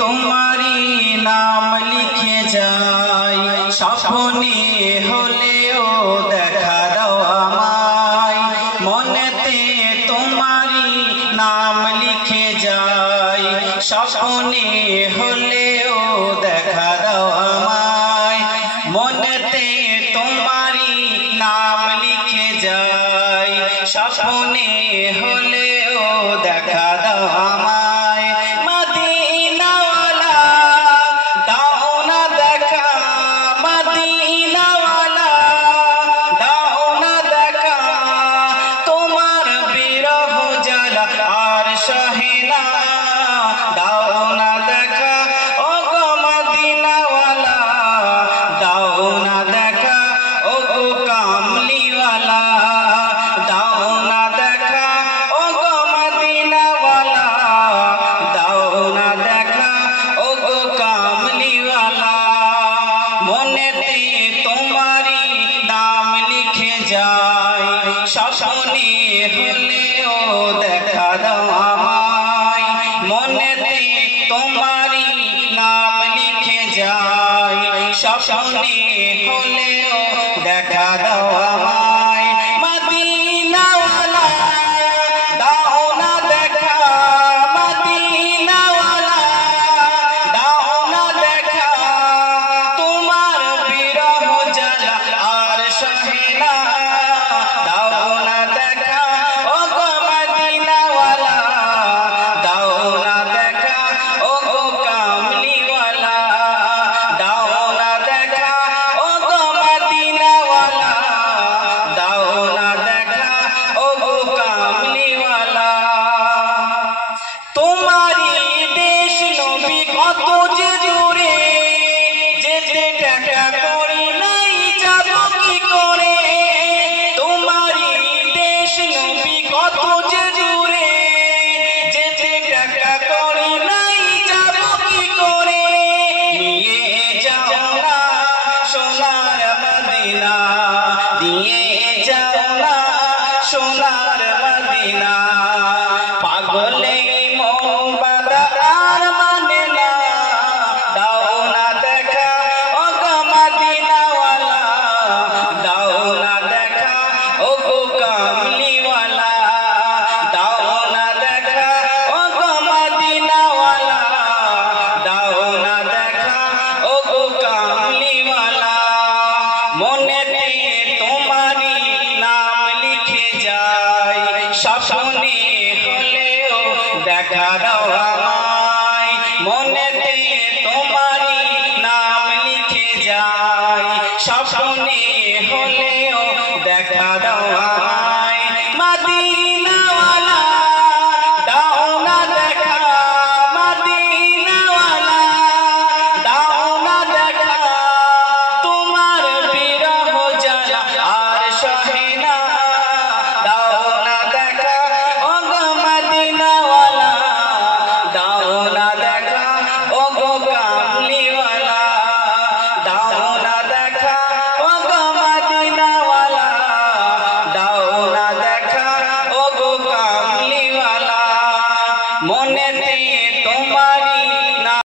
তোমারি নাম লিখে যাই, স্বপ্নে হলেও দেখা দাও আমায়, মনেতে তোমারি নাম লিখে যাই, স্বপ্নে হলেও দেখা দাও আমায়, মনেতে তোমারি নাম লিখে যাই, স্বপ্নে হলেও দেখা দাও আমায়। মদিনাওয়ালা দাও না দেখা, মদিনাওয়ালা দাও না দেখা, তোমার বিরহ জ্বালা আর সহে না, দাও না দেখা ও গো মদিনাওয়ালা, দাও না দেখা ও গো কামলিওয়ালা, দাও না দেখা ও গো মদিনাওয়ালা, দাও না দেখা ও গো কামলিওয়ালা, মনেতে তোমারি নাম লিখে যাই, স্বপ্নে হলেও দেখা দাও আমায়, মনেতে তোমারি নাম লিখে যাই, স্বপ্নে হলেও দেখা দাও আমায়। মদিনাওয়ালা দাও না দেখা, মদিনাওয়ালা দাও না দেখা, তোমার বিরহ জ্বালা আর সহে না, দাও না দেখা ও গো মদিনাওয়ালা, দাও না দেখা ও গো কামলিওয়ালা, দাও না দেখা ও গো মদিনাওয়ালা, দাও না দেখা ও গো কামলিওয়ালা। তোমারি দেশ নবী কত যে দূরে, যেতে টাকা করি নাই যাব কি করে, তোমারি দেশ নবী কত যে দূরে, যেতে টাকা করি নাই যাব কি করে, নিয়ে যাও না সোনার মদিনা, দিয়ে যাও না সোনার মদিনা, পাগলে মোবাদা আর মানে না, দাও না দেখা ও গো মদিনাওয়ালা, দাও না দেখা ও গো কামলিওয়ালা, দাও না দেখা ও গো মদিনাওয়ালা, দাও না দেখা ও গো কামলিওয়ালা, মনেতে তোমারি নাম লিখে যাই, স্বপ্নে হলেও দেখা দাও আমায়, মনেতে তোমারি নাম লিখে যাই, স্বপ্নে হলে